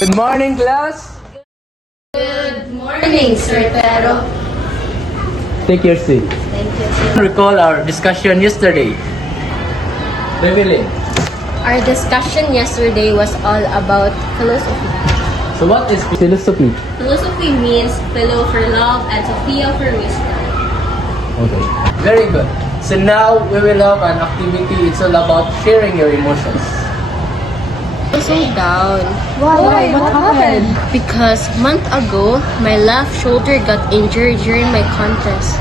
Good morning, class. Good morning, Sir Pero. Take your seat. Thank you, sir. Recall our discussion yesterday. Revealing. Our discussion yesterday was all about philosophy. So what is philosophy? Philosophy means philo for love and Sophia for wisdom. Okay. Very good. So now we will have an activity. It's all about sharing your emotions. I'm so down. Why? What happened? Because month ago, my left shoulder got injured during my contest.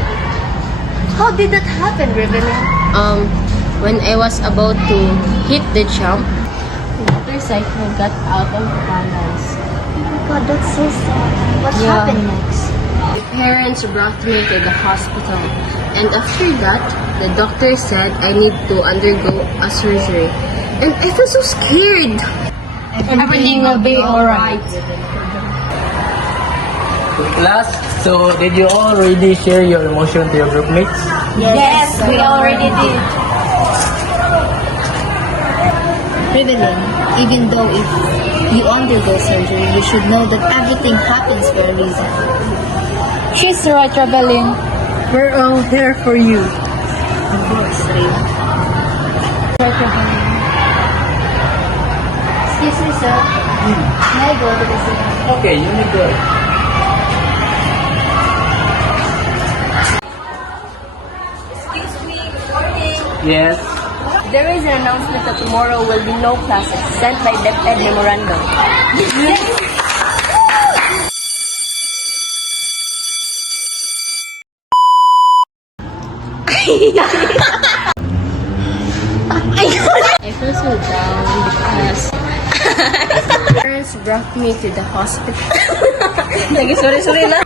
How did that happen, Reveling? When I was about to hit the jump, the motorcycle got out of balance. God, that's so sad. What Yeah. happened next? My parents brought me to the hospital, and after that, the doctor said I need to undergo a surgery. And I feel so scared. Everything will be alright. Class, so did you already share your emotion to your group mates? Yes, we already did. Reveling, even though if you undergo surgery, you should know that everything happens for a reason. She's right, Reveling. We're all here for you. Of course, Ray. Right, Reveling. Excuse me, sir. May I go to the cinema? Okay, you may go. Yes. There is an announcement that tomorrow will be no classes sent by DepEd Memorandum. I feel so down because parents brought me to the hospital. sorry na.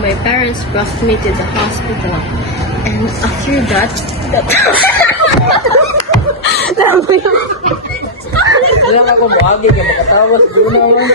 My parents brought me to the hospital, and after that, Ilang ako buhagi ka makatawas. Doon naman.